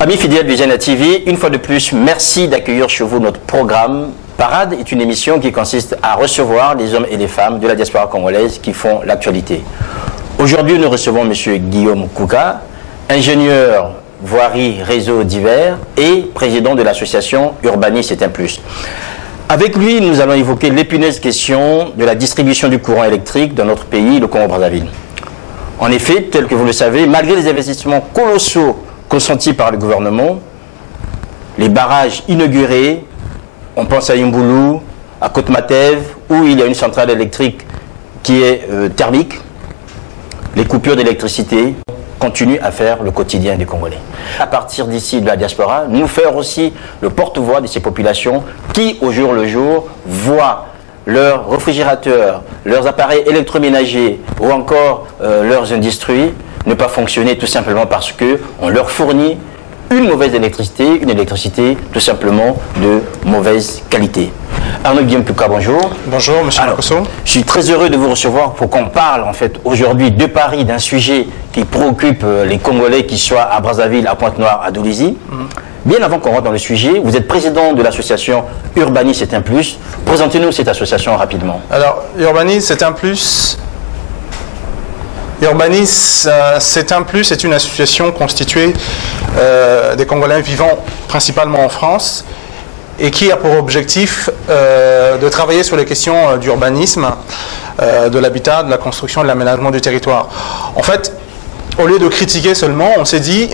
Amis fidèles du Jana TV, une fois de plus, merci d'accueillir chez vous notre programme. Parade est une émission qui consiste à recevoir les hommes et les femmes de la diaspora congolaise qui font l'actualité. Aujourd'hui, nous recevons M. Guillaume Kouka, ingénieur voirie réseau divers et président de l'association Urbanis C'est un Plus. Avec lui, nous allons évoquer l'épineuse question de la distribution du courant électrique dans notre pays, le Congo-Brazzaville. En effet, tel que vous le savez, malgré les investissements colossaux consentis par le gouvernement, les barrages inaugurés, on pense à Yumboulou, à Côte-Matev, où il y a une centrale électrique qui est thermique, les coupures d'électricité continuent à faire le quotidien des Congolais. À partir d'ici de la diaspora, nous faire aussi le porte-voix de ces populations qui, au jour le jour, voient leurs réfrigérateurs, leurs appareils électroménagers ou encore leurs industries ne pas fonctionner tout simplement parce qu'on leur fournit une mauvaise électricité, une électricité tout simplement de mauvaise qualité. Arnaud Guillaume Kouka, bonjour. Bonjour, monsieur Makosso. Je suis très heureux de vous recevoir pour qu'on parle en fait aujourd'hui de Paris, d'un sujet qui préoccupe les Congolais, qu'ils soient à Brazzaville, à Pointe-Noire, à Dolisie. Bien avant qu'on rentre dans le sujet, vous êtes président de l'association Urbanis C'est un Plus. Présentez-nous cette association rapidement. Alors, Urbanis C'est un Plus. Urbanis C'est un Plus est une association constituée des Congolais vivant principalement en France et qui a pour objectif de travailler sur les questions d'urbanisme, de l'habitat, de la construction et de l'aménagement du territoire. En fait, au lieu de critiquer seulement, on s'est dit,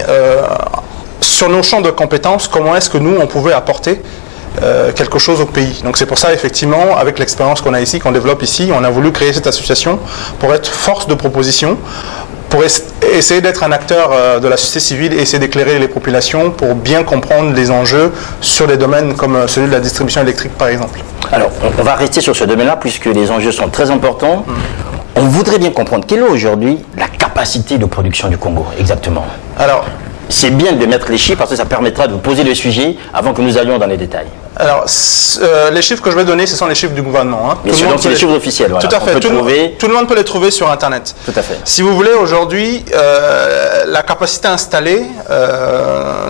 sur nos champs de compétences, comment est-ce que nous, on pouvait apporter quelque chose au pays. Donc c'est pour ça, effectivement, avec l'expérience qu'on a ici, qu'on développe ici, on a voulu créer cette association pour être force de proposition, pour essayer d'être un acteur de la société civile et essayer d'éclairer les populations pour bien comprendre les enjeux sur des domaines comme celui de la distribution électrique, par exemple. Alors, on va rester sur ce domaine-là puisque les enjeux sont très importants. On voudrait bien comprendre quelle est aujourd'hui la capacité de production du Congo, exactement. Alors, c'est bien de mettre les chiffres parce que ça permettra de vous poser le sujet avant que nous allions dans les détails. Alors, les chiffres que je vais donner, ce sont les chiffres du gouvernement. Hein. Bien sûr, donc c'est les chiffres officiels. Voilà. Tout à fait. Tout le monde peut les trouver sur Internet. Tout à fait. Si vous voulez, aujourd'hui, la capacité installée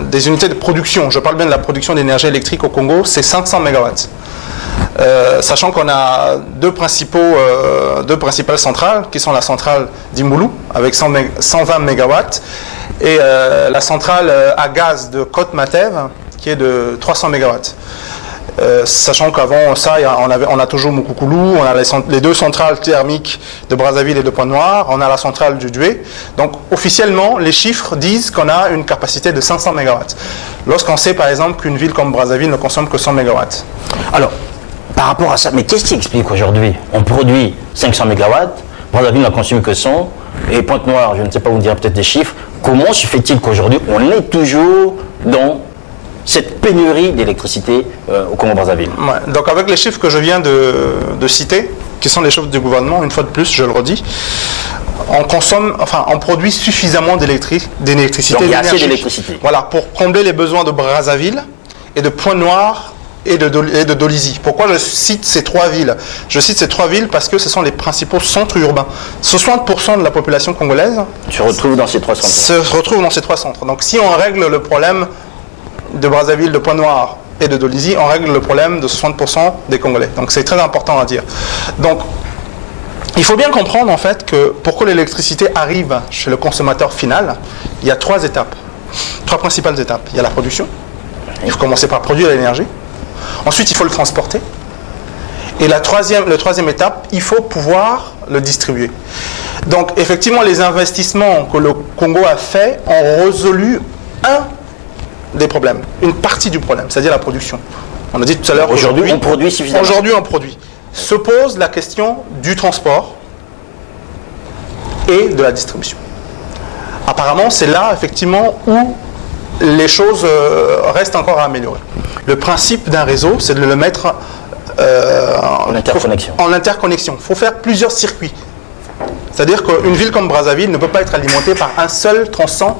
des unités de production, je parle bien de la production d'énergie électrique au Congo, c'est 500 MW. Sachant qu'on a deux principales centrales, qui sont la centrale d'Imboulou, avec 120 MW, et la centrale à gaz de Côte-Matev, qui est de 300 MW. Sachant qu'avant ça, on a toujours Moukoukoulou, on a les deux centrales thermiques de Brazzaville et de Pointe-Noire, on a la centrale du Dué. Donc officiellement, les chiffres disent qu'on a une capacité de 500 MW. Lorsqu'on sait par exemple qu'une ville comme Brazzaville ne consomme que 100 MW. Alors, par rapport à ça, mais qu'est-ce qui explique aujourd'hui? On produit 500 MW, Brazzaville n'en consomme que 100, et Pointe-Noire, je ne sais pas vous dire peut-être des chiffres. Comment se fait-il qu'aujourd'hui, on est toujours dans cette pénurie d'électricité au Congo-Brazzaville? Ouais, donc avec les chiffres que je viens de citer, qui sont les chiffres du gouvernement, une fois de plus, je le redis, on produit suffisamment d'électricité. Donc il y a assez d'électricité. Voilà, pour combler les besoins de Brazzaville et de Pointe-Noire et de Dolisie. Pourquoi je cite ces trois villes? Je cite ces trois villes parce que ce sont les principaux centres urbains. 60% de la population congolaise se retrouve dans ces trois centres. Se retrouve dans ces trois centres. Donc si on règle le problème de Brazzaville, de Pointe-Noire et de Dolisie, on règle le problème de 60% des Congolais. Donc c'est très important à dire. Donc il faut bien comprendre en fait que pour que l'électricité arrive chez le consommateur final, il y a trois principales étapes. Il y a la production. Il faut commencer par produire l'énergie. Ensuite, il faut le transporter. Et la troisième étape, il faut pouvoir le distribuer. Donc, effectivement, les investissements que le Congo a fait ont résolu un des problèmes, une partie du problème, c'est-à-dire la production. On a dit tout à l'heure aujourd'hui, on produit suffisamment. Aujourd'hui, on produit. Se pose la question du transport et de la distribution. Apparemment, c'est là, effectivement, où les choses restent encore à améliorer. Le principe d'un réseau, c'est de le mettre en interconnexion. Il faut faire plusieurs circuits. C'est-à-dire qu'une ville comme Brazzaville ne peut pas être alimentée par un seul tronçon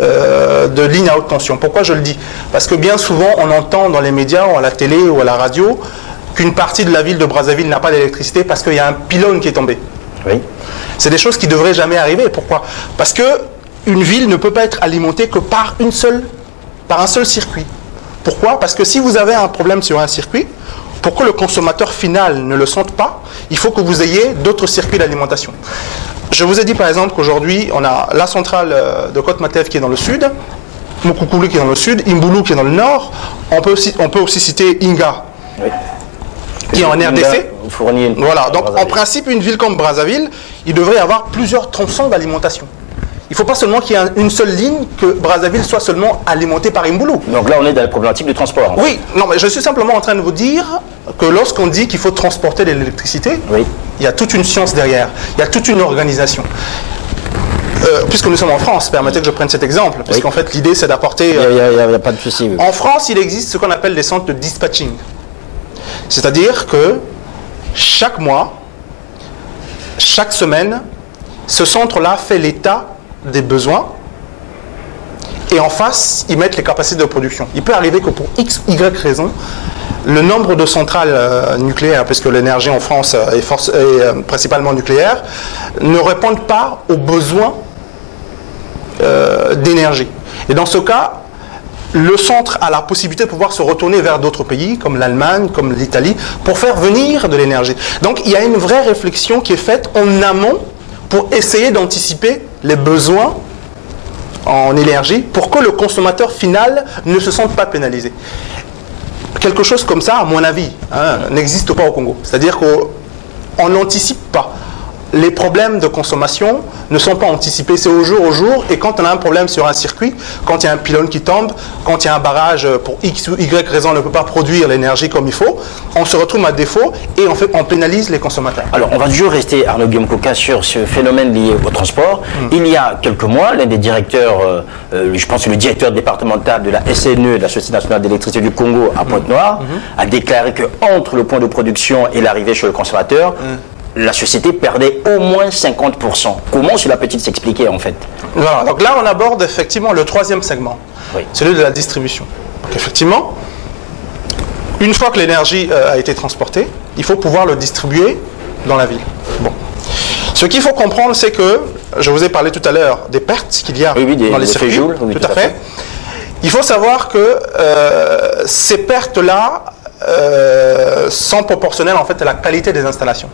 de ligne à haute tension. Pourquoi je le dis? Parce que bien souvent, on entend dans les médias, ou à la télé, ou à la radio, qu'une partie de la ville de Brazzaville n'a pas d'électricité parce qu'il y a un pylône qui est tombé. Oui. C'est des choses qui ne devraient jamais arriver. Pourquoi? Parce que une ville ne peut pas être alimentée que par un seul circuit. Pourquoi? Parce que si vous avez un problème sur un circuit, pour que le consommateur final ne le sente pas, il faut que vous ayez d'autres circuits d'alimentation. Je vous ai dit par exemple qu'aujourd'hui, on a la centrale de Côte-Matev qui est dans le sud, Mukukulu qui est dans le sud, Imbulu qui est dans le nord. On peut aussi citer Inga, oui, qui est en RDC. Voilà, donc en principe, une ville comme Brazzaville, il devrait y avoir plusieurs tronçons d'alimentation. Il ne faut pas seulement qu'il y ait une seule ligne, que Brazzaville soit seulement alimentée par Imbulu. Donc là, on est dans la problématique du transport. Oui, non, mais je suis simplement en train de vous dire que lorsqu'on dit qu'il faut transporter de l'électricité, oui, il y a toute une science derrière, il y a toute une organisation. Puisque nous sommes en France, permettez que je prenne cet exemple, parce qu'en fait l'idée c'est d'apporter... Il n'y a pas de souci. Oui. En France, il existe ce qu'on appelle des centres de dispatching. C'est-à-dire que chaque mois, chaque semaine, ce centre-là fait l'état des besoins et en face, ils mettent les capacités de production. Il peut arriver que pour X, Y raison, le nombre de centrales nucléaires, puisque l'énergie en France est principalement nucléaire, ne répondent pas aux besoins d'énergie. Et dans ce cas, le centre a la possibilité de pouvoir se retourner vers d'autres pays, comme l'Allemagne, comme l'Italie, pour faire venir de l'énergie. Donc il y a une vraie réflexion qui est faite en amont pour essayer d'anticiper les besoins en énergie pour que le consommateur final ne se sente pas pénalisé. Quelque chose comme ça, à mon avis, n'existe pas au Congo. C'est-à-dire qu'on n'anticipe pas. Les problèmes de consommation ne sont pas anticipés, c'est au jour, et quand on a un problème sur un circuit, quand il y a un pylône qui tombe, quand il y a un barrage pour X ou Y raison ne peut pas produire l'énergie comme il faut, on se retrouve à défaut et en fait on pénalise les consommateurs. Alors on va toujours rester, Arnaud Guillaume-Coca, sur ce phénomène lié au transport. Il y a quelques mois, l'un des directeurs, je pense que le directeur départemental de la SNE, de la Société nationale d'électricité du Congo à Pointe-Noire, a déclaré qu'entre le point de production et l'arrivée chez le consommateur, la société perdait au moins 50%. Comment cela peut-il s'expliquer en fait? Voilà, donc là on aborde effectivement le troisième segment, oui, celui de la distribution. Donc effectivement, une fois que l'énergie a été transportée, il faut pouvoir le distribuer dans la ville. Bon. Ce qu'il faut comprendre, c'est que, je vous ai parlé tout à l'heure des pertes qu'il y a dans les circuits, tout à fait. Il faut savoir que ces pertes-là sont proportionnelles en fait à la qualité des installations.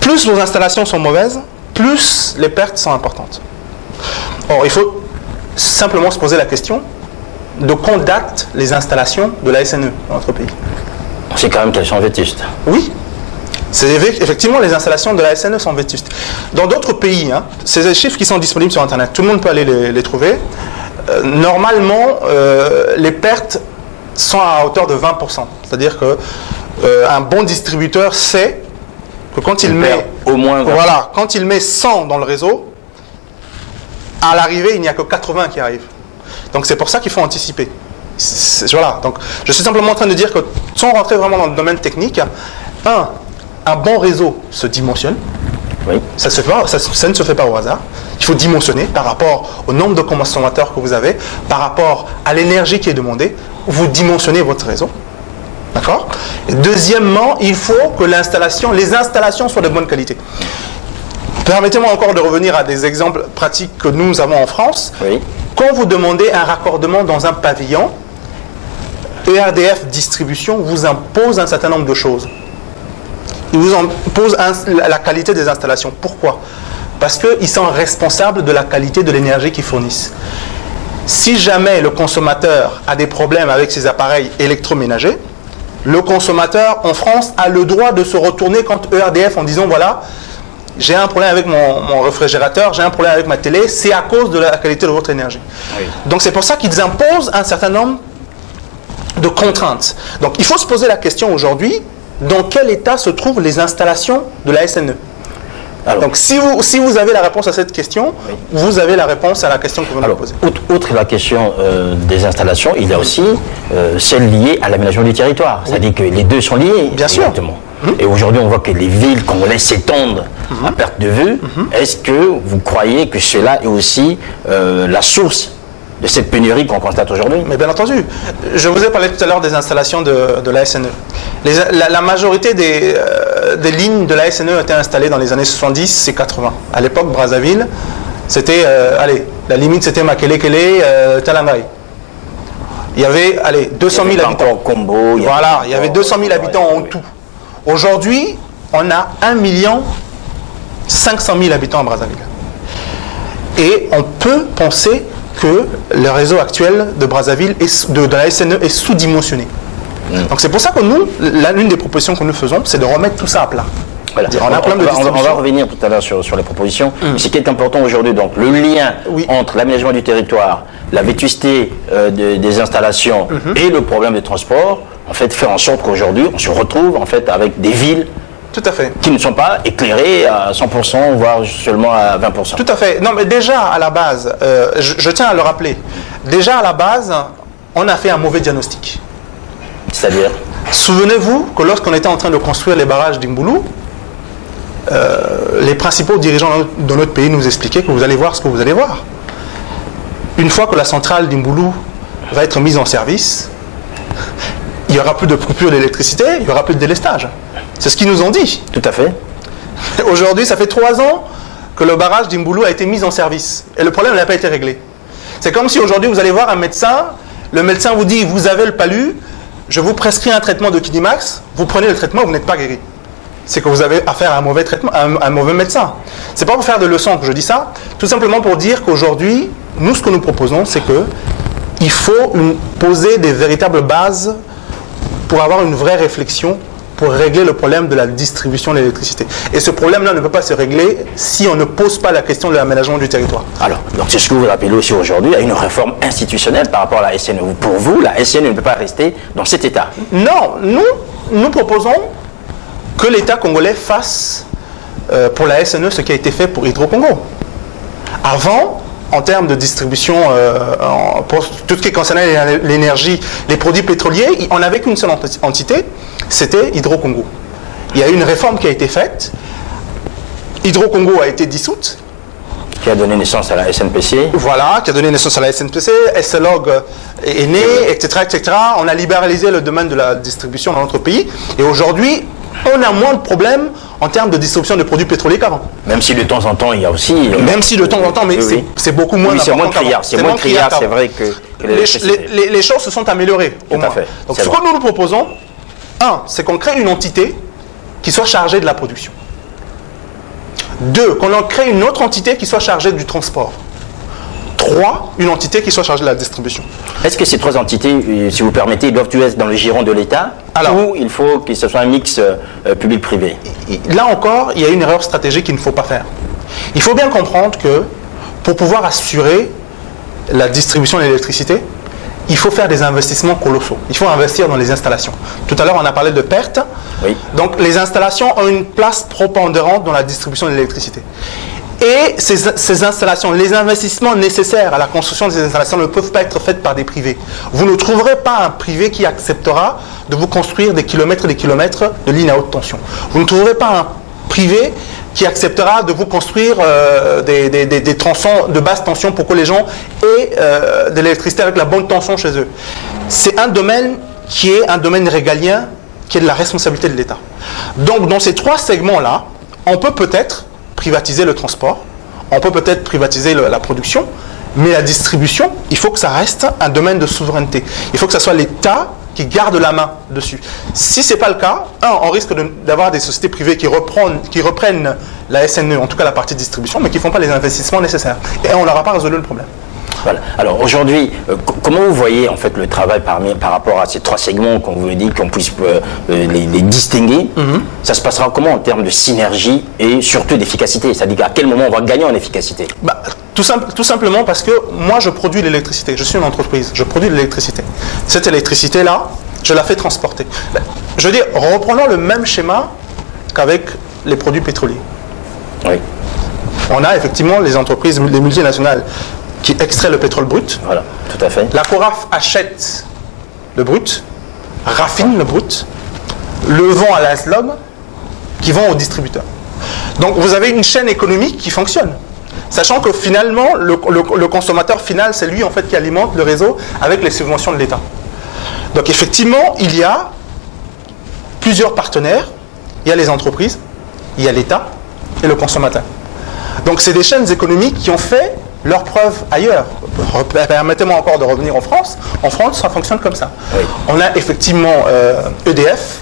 Plus nos installations sont mauvaises, plus les pertes sont importantes. Or, il faut simplement se poser la question de quand datent les installations de la SNE dans notre pays. C'est quand même qu'elles sont vétustes. Oui, effectivement les installations de la SNE sont vétustes. Dans d'autres pays, c'est des chiffres qui sont disponibles sur Internet, tout le monde peut aller les trouver. Normalement, les pertes sont à hauteur de 20%. C'est-à-dire qu'un bon distributeur sait que quand il met au moins 20. Voilà, quand il met 100 dans le réseau, à l'arrivée, il n'y a que 80 qui arrivent. Donc c'est pour ça qu'il faut anticiper. Voilà, donc je suis simplement en train de dire que sans rentrer vraiment dans le domaine technique, un bon réseau se dimensionne. Oui. Ça ne se fait pas au hasard. Il faut dimensionner par rapport au nombre de consommateurs que vous avez, par rapport à l'énergie qui est demandée. Vous dimensionnez votre réseau. D'accord? Deuxièmement, il faut que les installations soient de bonne qualité. Permettez-moi encore de revenir à des exemples pratiques que nous avons en France. Oui. Quand vous demandez un raccordement dans un pavillon, ERDF Distribution vous impose un certain nombre de choses. Il vous impose la qualité des installations. Pourquoi? Parce qu'ils sont responsables de la qualité de l'énergie qu'ils fournissent. Si jamais le consommateur a des problèmes avec ses appareils électroménagers, le consommateur en France a le droit de se retourner contre ERDF en disant voilà, j'ai un problème avec mon réfrigérateur, j'ai un problème avec ma télé, c'est à cause de la qualité de votre énergie. Oui. Donc c'est pour ça qu'ils imposent un certain nombre de contraintes. Donc il faut se poser la question aujourd'hui, dans quel état se trouvent les installations de la SNE? Alors, donc si vous avez la réponse à cette question, oui, vous avez la réponse à la question que vous venez de poser. Outre la question des installations, il y a aussi celle liée à l'aménagement du territoire. Oui. C'est-à-dire que les deux sont liés. Bien sûr. Et aujourd'hui, on voit que les villes congolaises s'étendent à perte de vue. Est-ce que vous croyez que cela est aussi la source de cette pénurie qu'on constate aujourd'hui? Mais bien entendu. Je vous ai parlé tout à l'heure des installations de la SNE. La majorité des lignes de la SNE ont été installées dans les années 70 et 80. À l'époque, Brazzaville C'était, allez, la limite c'était Makele-Kele, Talangai. Il y avait, allez, 200 000 habitants. Combo, voilà, il y avait 200 000 habitants en tout. Aujourd'hui, on a 1 500 000 habitants à Brazzaville. Et on peut penser que le réseau actuel de Brazzaville, de la SNE, est sous-dimensionné. Donc c'est pour ça que nous, l'une des propositions que nous faisons, c'est de remettre tout ça à plat. Voilà. On va revenir tout à l'heure sur les propositions. Ce qui est important aujourd'hui, donc le lien entre l'aménagement du territoire, la vétusté des installations et le problème de transport, en fait, fait en sorte qu'aujourd'hui, on se retrouve en fait avec des villes tout à fait. Qui ne sont pas éclairées à 100%, voire seulement à 20%. Tout à fait. Non, mais déjà à la base, je tiens à le rappeler, déjà à la base, on a fait un mauvais diagnostic. C'est-à-dire? Souvenez-vous que lorsqu'on était en train de construire les barrages d'Imboulou, les principaux dirigeants de notre pays nous expliquaient que vous allez voir ce que vous allez voir. Une fois que la centrale d'Imboulou va être mise en service, il n'y aura plus de coupure d'électricité, il n'y aura plus de délestage. C'est ce qu'ils nous ont dit. Tout à fait. Aujourd'hui, ça fait 3 ans que le barrage d'Imboulou a été mis en service. Et le problème n'a pas été réglé. C'est comme si aujourd'hui, vous allez voir un médecin, le médecin vous dit, vous avez le palu, je vous prescris un traitement de Kidimax, vous prenez le traitement, vous n'êtes pas guéri. C'est que vous avez affaire à un mauvais traitement, un mauvais médecin. C'est pas pour faire de leçons que je dis ça, tout simplement pour dire qu'aujourd'hui, nous, ce que nous proposons, c'est que il faut poser des véritables bases pour avoir une vraie réflexion pour régler le problème de la distribution de l'électricité. Et ce problème-là ne peut pas se régler si on ne pose pas la question de l'aménagement du territoire. Alors, donc c'est ce que vous appelez aussi aujourd'hui à une réforme institutionnelle par rapport à la SNE. Pour vous, la SNE ne peut pas rester dans cet état? Non, nous proposons que l'État congolais fasse pour la SNE ce qui a été fait pour Hydro-Congo. Avant, en termes de distribution, pour tout ce qui concernait l'énergie, les produits pétroliers, on n'avait qu'une seule entité, c'était Hydro-Congo. Il y a eu une réforme qui a été faite, Hydro-Congo a été dissoute. Qui a donné naissance à la SNPC. Voilà, qui a donné naissance à la SNPC, SLOG est né, etc., etc. On a libéralisé le domaine de la distribution dans notre pays, et aujourd'hui, on a moins de problèmes en termes de distribution de produits pétroliers qu'avant. Même si de temps en temps, il y a aussi... Même si de temps en temps, mais c'est beaucoup moins important qu'avant. C'est moins criard, c'est vrai que... Les choses se sont améliorées, au moins. Donc ce que nous proposons, c'est qu'on crée une entité qui soit chargée de la production. 2, qu'on en crée une autre entité qui soit chargée du transport. 3, une entité qui soit chargée de la distribution. Est-ce que ces 3 entités, si vous permettez, doivent être dans le giron de l'État ou il faut que ce soit un mix public-privé? Là encore, il y a une erreur stratégique qu'il ne faut pas faire. Il faut bien comprendre que pour pouvoir assurer la distribution de l'électricité, il faut faire des investissements colossaux. Il faut investir dans les installations. Tout à l'heure, on a parlé de pertes. Oui. Donc, les installations ont une place prépondérante dans la distribution de l'électricité. Et ces installations, les investissements nécessaires à la construction de ces installations ne peuvent pas être faits par des privés. Vous ne trouverez pas un privé qui acceptera de vous construire des kilomètres et des kilomètres de lignes à haute tension. Vous ne trouverez pas un privé qui acceptera de vous construire des tronçons de basse tension pour que les gens aient de l'électricité avec la bonne tension chez eux. C'est un domaine qui est un domaine régalien, qui est de la responsabilité de l'État. Donc, dans ces 3 segments-là, on peut peut-être privatiser le transport, on peut peut-être privatiser la production, mais la distribution, il faut que ça reste un domaine de souveraineté. Il faut que ce soit l'État qui garde la main dessus. Si ce n'est pas le cas, on risque d'avoir des sociétés privées qui reprennent la SNE, en tout cas la partie distribution, mais qui ne font pas les investissements nécessaires. Et on n'aura pas résolu le problème. Voilà. Alors aujourd'hui, comment vous voyez en fait le travail par rapport à ces 3 segments qu'on vous dit, qu'on puisse les distinguer? Ça se passera comment en termes de synergie et surtout d'efficacité? C'est-à-dire à quel moment on va gagner en efficacité? Tout simplement parce que moi je produis l'électricité, je suis une entreprise, je produis de l'électricité. Cette électricité-là, je la fais transporter. Je veux dire, reprenons le même schéma qu'avec les produits pétroliers. Oui. On a effectivement les entreprises, les multinationales qui extrait le pétrole brut. Voilà, tout à fait. La CORAF achète le brut, raffine le brut, le vend à la SLOG, qui vend aux distributeurs. Donc vous avez une chaîne économique qui fonctionne. Sachant que finalement, le consommateur final, c'est lui en fait qui alimente le réseau avec les subventions de l'État. Donc effectivement, il y a plusieurs partenaires. Il y a les entreprises, il y a l'État et le consommateur. Donc c'est des chaînes économiques qui ont fait leurs preuves ailleurs. Permettez-moi encore de revenir en France. En France, ça fonctionne comme ça. Oui. On a effectivement EDF,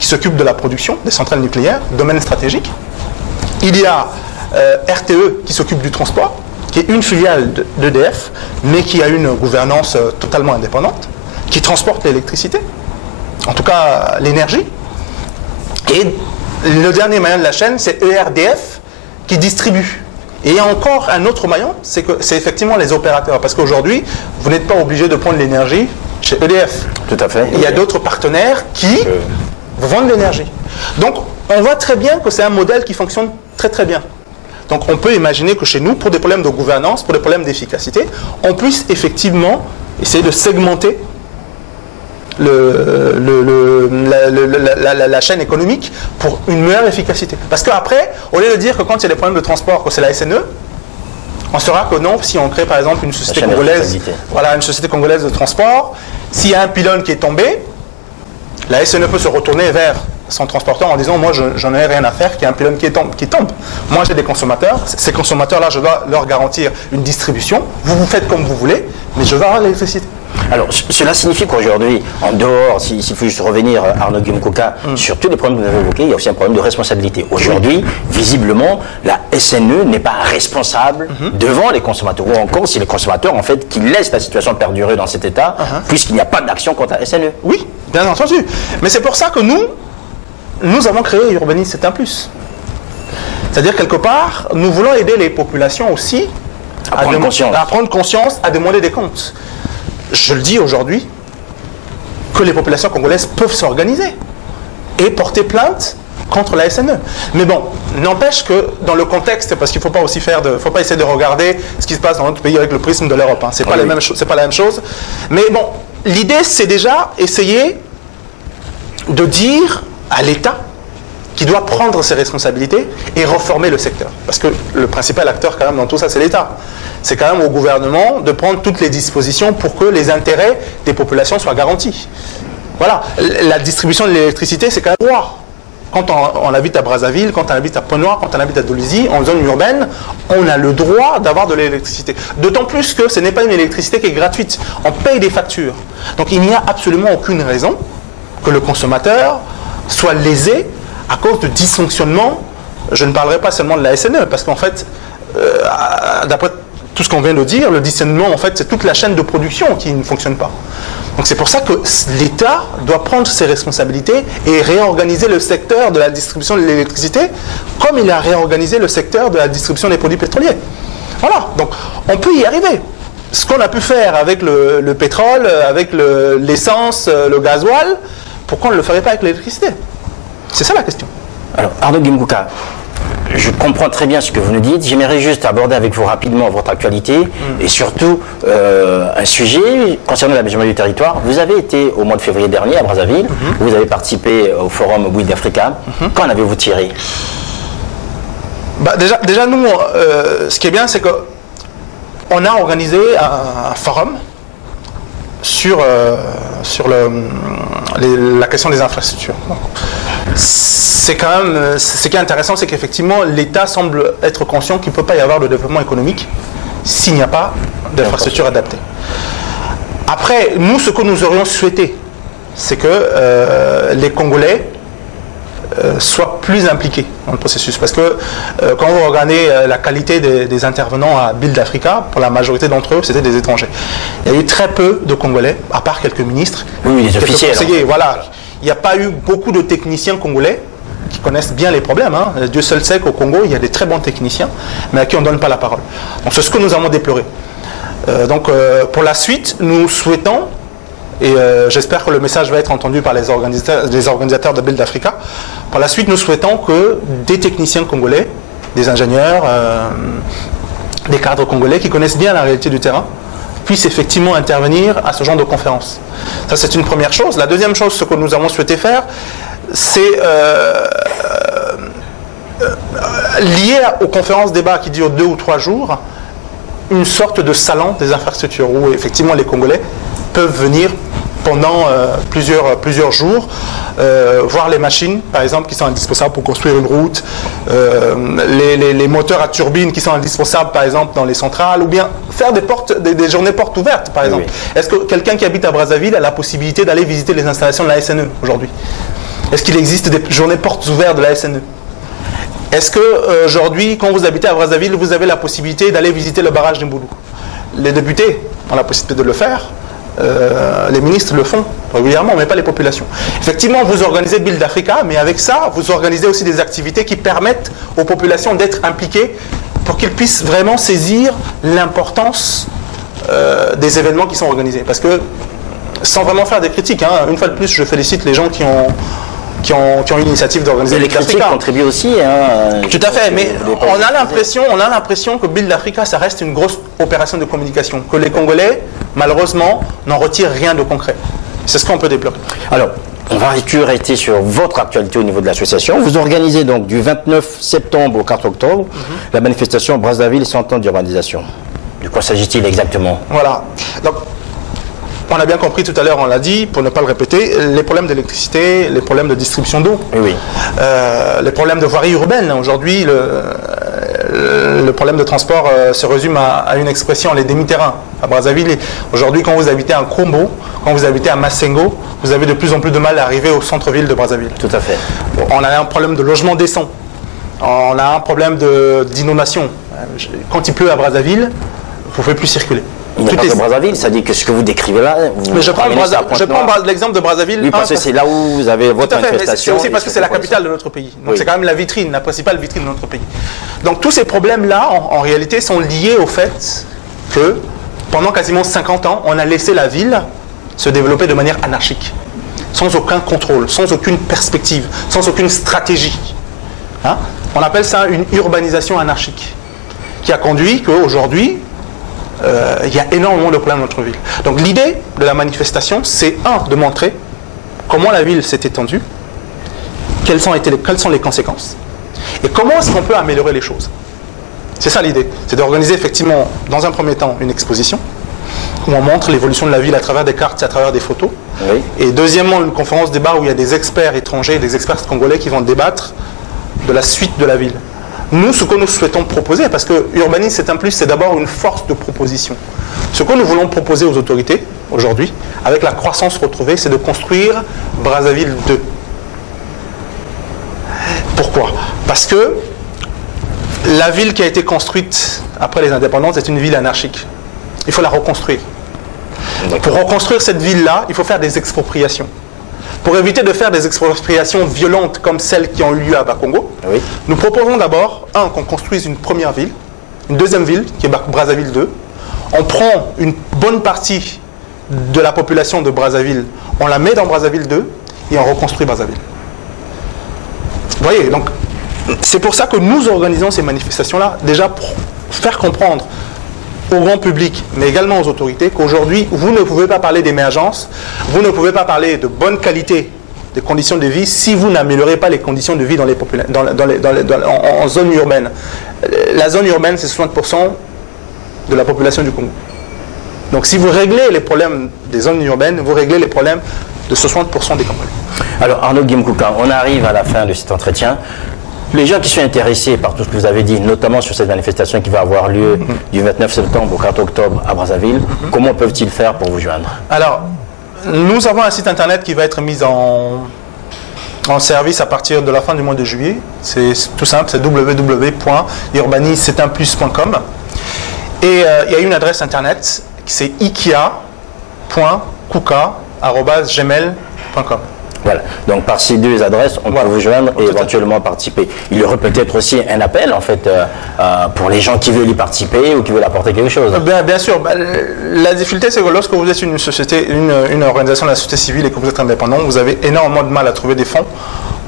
qui s'occupe de la production des centrales nucléaires, domaine stratégique. Il y a RTE, qui s'occupe du transport, qui est une filiale d'EDF, mais qui a une gouvernance totalement indépendante, qui transporte l'électricité, en tout cas l'énergie. Et le dernier maillon de la chaîne, c'est ERDF, qui distribue. Et il y a encore un autre maillon, c'est effectivement les opérateurs. Parce qu'aujourd'hui, vous n'êtes pas obligé de prendre l'énergie chez EDF. Tout à fait. Il y a d'autres partenaires qui vous vendent l'énergie. Donc, on voit très bien que c'est un modèle qui fonctionne très très bien. Donc, on peut imaginer que chez nous, pour des problèmes de gouvernance, pour des problèmes d'efficacité, on puisse effectivement essayer de segmenter la chaîne économique pour une meilleure efficacité. Parce qu'après, au lieu de dire que quand il y a des problèmes de transport, que c'est la SNE, on saura que non, si on crée par exemple une société congolaise, voilà, une société congolaise de transport, s'il y a un pylône qui est tombé, la SNE peut se retourner vers son transporteur en disant moi j'en ai rien à faire qu'il y a un pylône qui tombe. Moi j'ai des consommateurs, ces consommateurs-là je dois leur garantir une distribution, vous faites comme vous voulez, mais je vais avoir l'électricité. Alors, cela signifie qu'aujourd'hui, en dehors, s'il faut juste revenir, Arnaud Guimkoka, sur tous les problèmes que vous avez évoqués, il y a aussi un problème de responsabilité. Aujourd'hui, visiblement, la SNE n'est pas responsable devant les consommateurs, ou encore si les consommateurs, en fait, qui laissent la situation perdurer dans cet état, puisqu'il n'y a pas d'action contre la SNE. Oui, bien entendu. Mais c'est pour ça que nous avons créé Urbanis, c'est un plus. C'est-à-dire, quelque part, nous voulons aider les populations aussi à prendre conscience, à demander des comptes. Je le dis aujourd'hui, que les populations congolaises peuvent s'organiser et porter plainte contre la SNE. Mais bon, n'empêche que dans le contexte, parce qu'il ne faut pas aussi faut pas essayer de regarder ce qui se passe dans notre pays avec le prisme de l'Europe. Hein. C'est pas la même chose. Mais bon, l'idée c'est déjà essayer de dire à l'État qui doit prendre ses responsabilités et reformer le secteur. Parce que le principal acteur quand même dans tout ça, c'est l'État. C'est quand même au gouvernement de prendre toutes les dispositions pour que les intérêts des populations soient garantis. Voilà, la distribution de l'électricité, c'est quand même droit. Quand on habite à Brazzaville, quand on habite à Pointe-Noire, quand on habite à Dolisie, en zone urbaine, on a le droit d'avoir de l'électricité. D'autant plus que ce n'est pas une électricité qui est gratuite. On paye des factures. Donc il n'y a absolument aucune raison que le consommateur soit lésé à cause de dysfonctionnement. Je ne parlerai pas seulement de la SNE, parce qu'en fait, d'après tout ce qu'on vient de dire, le dysfonctionnement, en fait, c'est toute la chaîne de production qui ne fonctionne pas. Donc c'est pour ça que l'État doit prendre ses responsabilités et réorganiser le secteur de la distribution de l'électricité comme il a réorganisé le secteur de la distribution des produits pétroliers. Voilà, donc on peut y arriver. Ce qu'on a pu faire avec le pétrole, avec l'essence, le gasoil, pourquoi on ne le ferait pas avec l'électricité? C'est ça la question. Alors, Arnaud Guimkoka, je comprends très bien ce que vous nous dites. J'aimerais juste aborder avec vous rapidement votre actualité et surtout un sujet concernant l'aménagement du territoire. Vous avez été au mois de février dernier à Brazzaville, vous avez participé au forum Build Africa. Qu'en avez-vous tiré? Déjà, nous, ce qui est bien, c'est qu'on a organisé un forum sur la question des infrastructures. C'est quand même, ce qui est intéressant, c'est qu'effectivement l'État semble être conscient qu'il ne peut pas y avoir de développement économique s'il n'y a pas d'infrastructures adaptées. Après, nous, ce que nous aurions souhaité, c'est que les Congolais soient plus impliqués dans le processus. Parce que quand vous regardez la qualité des intervenants à Build Africa, pour la majorité d'entre eux, c'était des étrangers. Il y a eu très peu de Congolais, à part quelques ministres, des officiels, conseillers. Voilà. Il n'y a pas eu beaucoup de techniciens congolais qui connaissent bien les problèmes. Hein. Dieu seul sait qu'au Congo, il y a des très bons techniciens, mais à qui on ne donne pas la parole. Donc c'est ce que nous avons déploré. Pour la suite, nous souhaitons, et j'espère que le message va être entendu par les organisateurs de Build Africa, pour la suite, nous souhaitons que des techniciens congolais, des ingénieurs, des cadres congolais qui connaissent bien la réalité du terrain, puissent effectivement intervenir à ce genre de conférences. Ça, c'est une première chose. La deuxième chose, ce que nous avons souhaité faire, c'est lié aux conférences débats qui durent 2 ou 3 jours, une sorte de salon des infrastructures où effectivement les Congolais peuvent venir pendant plusieurs jours, voir les machines, par exemple, qui sont indispensables pour construire une route, les moteurs à turbine qui sont indispensables, par exemple, dans les centrales, ou bien faire des journées portes ouvertes, par exemple. Oui. Est-ce que quelqu'un qui habite à Brazzaville a la possibilité d'aller visiter les installations de la SNE aujourd'hui? Est-ce qu'il existe des journées portes ouvertes de la SNE? Est-ce qu'aujourd'hui, quand vous habitez à Brazzaville, vous avez la possibilité d'aller visiter le barrage d'Imboulou? Les députés ont la possibilité de le faire. Les ministres le font régulièrement, mais pas les populations. Effectivement, vous organisez Build Africa, mais avec ça, vous organisez aussi des activités qui permettent aux populations d'être impliquées pour qu'ils puissent vraiment saisir l'importance des événements qui sont organisés. Parce que, sans vraiment faire des critiques, hein, une fois de plus, je félicite les gens qui ont eu l'initiative d'organiser les critiques contribuent aussi. Hein, tout à fait, mais on a l'impression que Build Africa, ça reste une grosse opération de communication, que les Congolais, malheureusement, n'en retirent rien de concret. C'est ce qu'on peut déplorer. Alors, on va rester sur votre actualité au niveau de l'association. Vous organisez donc du 29 septembre au 4 octobre la manifestation Brazzaville 100 ans d'urbanisation. De quoi s'agit-il exactement? Voilà. Donc, on a bien compris tout à l'heure, on l'a dit, pour ne pas le répéter, les problèmes d'électricité, les problèmes de distribution d'eau, oui. Les problèmes de voirie urbaine. Aujourd'hui, le problème de transport se résume à une expression, les demi-terrains. À Brazzaville, aujourd'hui, quand vous habitez à Krombo, quand vous habitez à Massengo, vous avez de plus en plus de mal à arriver au centre-ville de Brazzaville. Tout à fait. On a un problème de logement décent. On a un problème d'inondation. Quand il pleut à Brazzaville, vous ne pouvez plus circuler. Il n'y a pas que Brazzaville, ça dit que ce que vous décrivez là... Mais je prends l'exemple de Brazzaville. Oui, parce que c'est là où vous avez votre manifestation. C'est aussi parce que c'est la capitale de notre pays. Donc c'est quand même la vitrine, la principale vitrine de notre pays. Donc tous ces problèmes-là, en réalité, sont liés au fait que pendant quasiment 50 ans, on a laissé la ville se développer de manière anarchique, sans aucun contrôle, sans aucune perspective, sans aucune stratégie. Hein? On appelle ça une urbanisation anarchique, qui a conduit qu'aujourd'hui, il y a énormément de problèmes dans notre ville. Donc l'idée de la manifestation, c'est de montrer comment la ville s'est étendue, quelles sont les conséquences, et comment est-ce qu'on peut améliorer les choses. C'est ça l'idée, c'est d'organiser effectivement, dans un premier temps, une exposition, où on montre l'évolution de la ville à travers des cartes, à travers des photos, oui. Et deuxièmement, une conférence débat où il y a des experts étrangers, des experts congolais qui vont débattre de la suite de la ville. Nous, ce que nous souhaitons proposer, parce que urbanisme, c'est un plus, c'est d'abord une force de proposition. Ce que nous voulons proposer aux autorités, aujourd'hui, avec la croissance retrouvée, c'est de construire Brazzaville 2. Pourquoi? Parce que la ville qui a été construite après les indépendances est une ville anarchique. Il faut la reconstruire. Pour reconstruire cette ville-là, il faut faire des expropriations. Pour éviter de faire des expropriations violentes comme celles qui ont eu lieu à Bakongo, oui. Nous proposons d'abord, qu'on construise une première ville, une deuxième ville, qui est Brazzaville 2. On prend une bonne partie de la population de Brazzaville, on la met dans Brazzaville 2 et on reconstruit Brazzaville. Vous voyez, donc c'est pour ça que nous organisons ces manifestations-là, déjà pour faire comprendre au grand public, mais également aux autorités, qu'aujourd'hui, vous ne pouvez pas parler d'émergence, vous ne pouvez pas parler de bonne qualité des conditions de vie si vous n'améliorez pas les conditions de vie en zone urbaine. La zone urbaine, c'est 60% de la population du Congo. Donc si vous réglez les problèmes des zones urbaines, vous réglez les problèmes de 60% des Congolais. Alors Arnaud Guimkouka, on arrive à la fin de cet entretien. Les gens qui sont intéressés par tout ce que vous avez dit, notamment sur cette manifestation qui va avoir lieu du 29 septembre au 4 octobre à Brazzaville, comment peuvent-ils faire pour vous joindre? Alors, nous avons un site internet qui va être mis en service à partir de la fin du mois de juillet. C'est tout simple, c'est www.urbanisme-plus.com. Et il y a une adresse internet, c'est ikia.kuka@gmail.com. Voilà, donc par ces deux adresses, on peut vous joindre et éventuellement participer. Il y aurait peut-être aussi un appel, en fait, pour les gens qui veulent y participer ou qui veulent apporter quelque chose. Bien sûr. La difficulté, c'est que lorsque vous êtes une société, une organisation de la société civile et que vous êtes indépendant, vous avez énormément de mal à trouver des fonds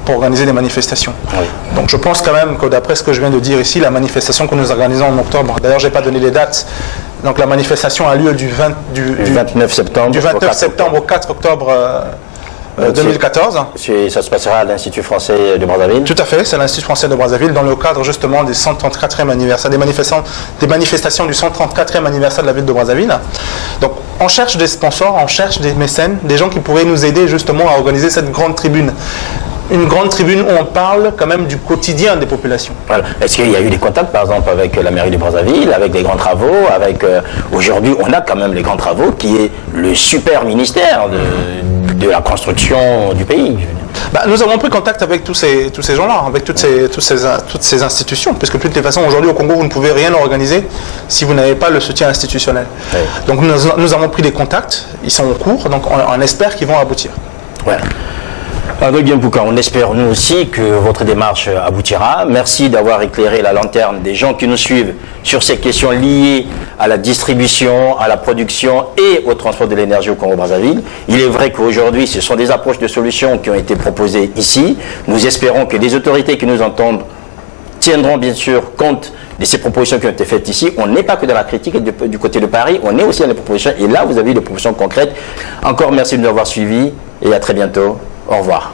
pour organiser des manifestations. Oui. Donc je pense quand même que d'après ce que je viens de dire ici, la manifestation que nous organisons en octobre, d'ailleurs je n'ai pas donné les dates, donc la manifestation a lieu du 29 septembre au 4 octobre 2014. Ça se passera à l'Institut français de Brazzaville? Tout à fait, c'est l'Institut français de Brazzaville dans le cadre justement des 134e anniversaire, des manifestations du 134e anniversaire de la ville de Brazzaville. Donc on cherche des sponsors, on cherche des mécènes, des gens qui pourraient nous aider justement à organiser cette grande tribune. Une grande tribune où on parle quand même du quotidien des populations. Voilà. Est-ce qu'il y a eu des contacts, par exemple, avec la mairie de Brazzaville, avec des grands travaux, avec aujourd'hui, on a quand même les grands travaux, qui est le super ministère de la construction du pays. Nous avons pris contact avec tous ces gens-là, avec toutes ces institutions, puisque de toutes les façons, aujourd'hui au Congo, vous ne pouvez rien organiser si vous n'avez pas le soutien institutionnel. Oui. Donc nous avons pris des contacts, ils sont en cours, donc on espère qu'ils vont aboutir. Voilà. André Bienbouka, on espère nous aussi que votre démarche aboutira. Merci d'avoir éclairé la lanterne des gens qui nous suivent sur ces questions liées à la distribution, à la production et au transport de l'énergie au Congo-Brazzaville. Il est vrai qu'aujourd'hui, ce sont des approches de solutions qui ont été proposées ici. Nous espérons que les autorités qui nous entendent tiendront bien sûr compte de ces propositions qui ont été faites ici. On n'est pas que dans la critique du côté de Paris, on est aussi dans les propositions. Et là, vous avez des propositions concrètes. Encore merci de nous avoir suivis et à très bientôt. Au revoir.